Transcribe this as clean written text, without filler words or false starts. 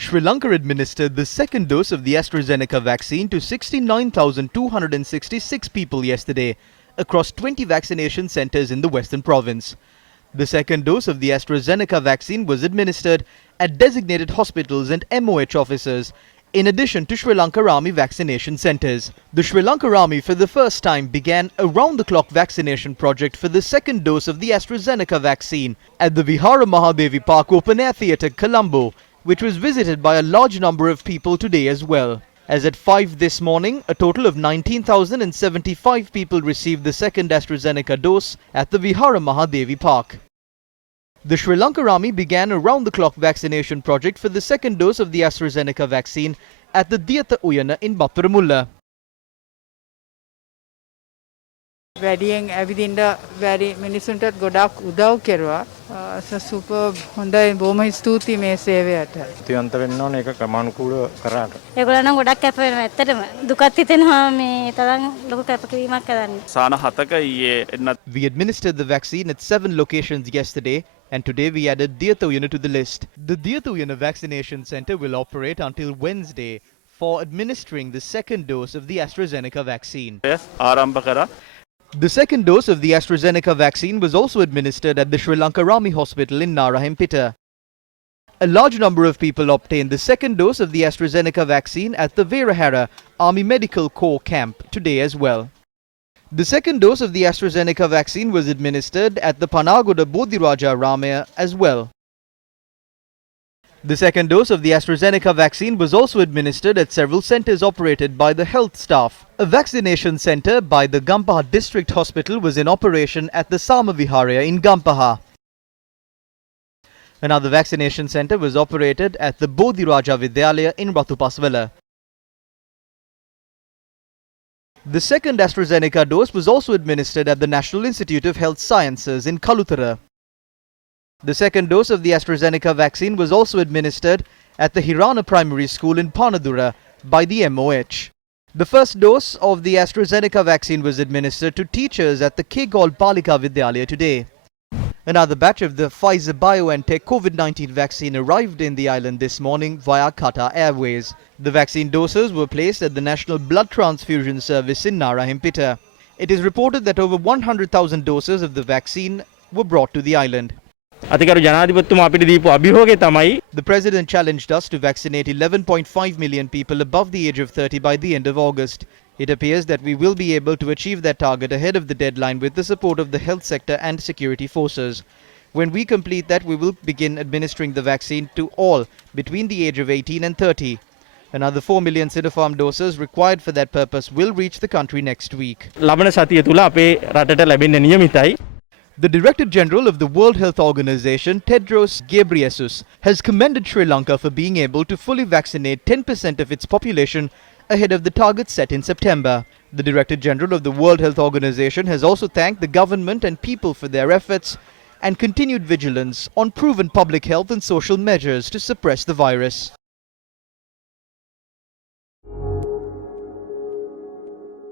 Sri Lanka administered the second dose of the AstraZeneca vaccine to 69,266 people yesterday across 20 vaccination centers in the western province. The second dose of the AstraZeneca vaccine was administered at designated hospitals and MOH offices, in addition to Sri Lanka Army vaccination centers. The Sri Lanka Army for the first time began a round-the-clock vaccination project for the second dose of the AstraZeneca vaccine at the VIHARA Mahadevi Park Open Air Theatre, Colombo, which was visited by a large number of people today as well. As at 5 this morning, a total of 19,075 people received the second AstraZeneca dose at the VIHARA Mahadevi Park. The Sri Lanka Army began a round-the-clock vaccination project for the second dose of the AstraZeneca vaccine at the Diyata Uyana in Battaramulla. වැඩියෙන් ඇවිදින්න වැඩි මිනිසුන්ටත් ගොඩාක් උදව් කෙරුවා. Super හොඳයි බොහොම ස්තුතියි මේ සේවයට. තියන්ත වෙන්න ඕනේ ඒක ක්‍රමානුකූලව කරාට. ඒගොල්ලන් ගොඩක් කැප වෙනවා ඇත්තටම. දුකත් හිතෙනවා මේ තරම් ලොකු කැපකිරීමක් කරන්නේ. සාන 7ක ඊයේ එන්නත්. We administered the vaccine at 7 locations yesterday, and today we added Diyata Uyana to the list. The Diyata Uyana vaccination center will operate until Wednesday for administering the second dose of the AstraZeneca vaccine. ආරම්භ කරා. The second dose of the AstraZeneca vaccine was also administered at the Sri Lanka Army Hospital in Narayampeta. A large number of people obtained the second dose of the AstraZeneca vaccine at the WERAHERA Army Medical Corps camp today as well. The second dose of the AstraZeneca vaccine was administered at the Panagoda Bodhiraja Ramaya as well. The second dose of the AstraZeneca vaccine was also administered at several centers operated by the health staff. A vaccination center by the CAMPAHA district hospital was in operation at the Sama VIHARA in CAMPAHA. Another vaccination center was operated at the Bodhiraja Vidyalaya in Ratupaswala. The second AstraZeneca dose was also administered at the National Institute of Health Sciences in KALUTARA. The second dose of the AstraZeneca vaccine was also administered at the Hirana Primary School in Panadura by the MOH. The first dose of the AstraZeneca vaccine was administered to teachers at the Kegol Palika Vidyalaya today. Another batch of the Pfizer-BioNTech COVID-19 vaccine arrived in the island this morning via Qatar Airways. The vaccine doses were placed at the National Blood Transfusion Service in Narayampeta. It is reported that over 100,000 doses of the vaccine were brought to the island. අතිකරු ජනාධිපතිතුමා අපිට දීපු අභියෝගය තමයි The president challenged us to vaccinate 11.5 million people above the age of 30 by the end of August. It appears that we will be able to achieve that target ahead of the deadline with the support of the health sector and security forces. When we complete that, we will begin administering the vaccine to all between the age of 18 and 30. Another 4 million Sinopharm doses required for that purpose will reach the country next week. ලබන සතිය තුල අපේ රටට ලැබෙන්න නියමිතයි. The Director General of the World Health Organization, Tedros Ghebreyesus, has commended Sri Lanka for being able to fully vaccinate 10% of its population ahead of the target set in September. The Director General of the World Health Organization has also thanked the government and people for their efforts and continued vigilance on proven public health and social measures to suppress the virus.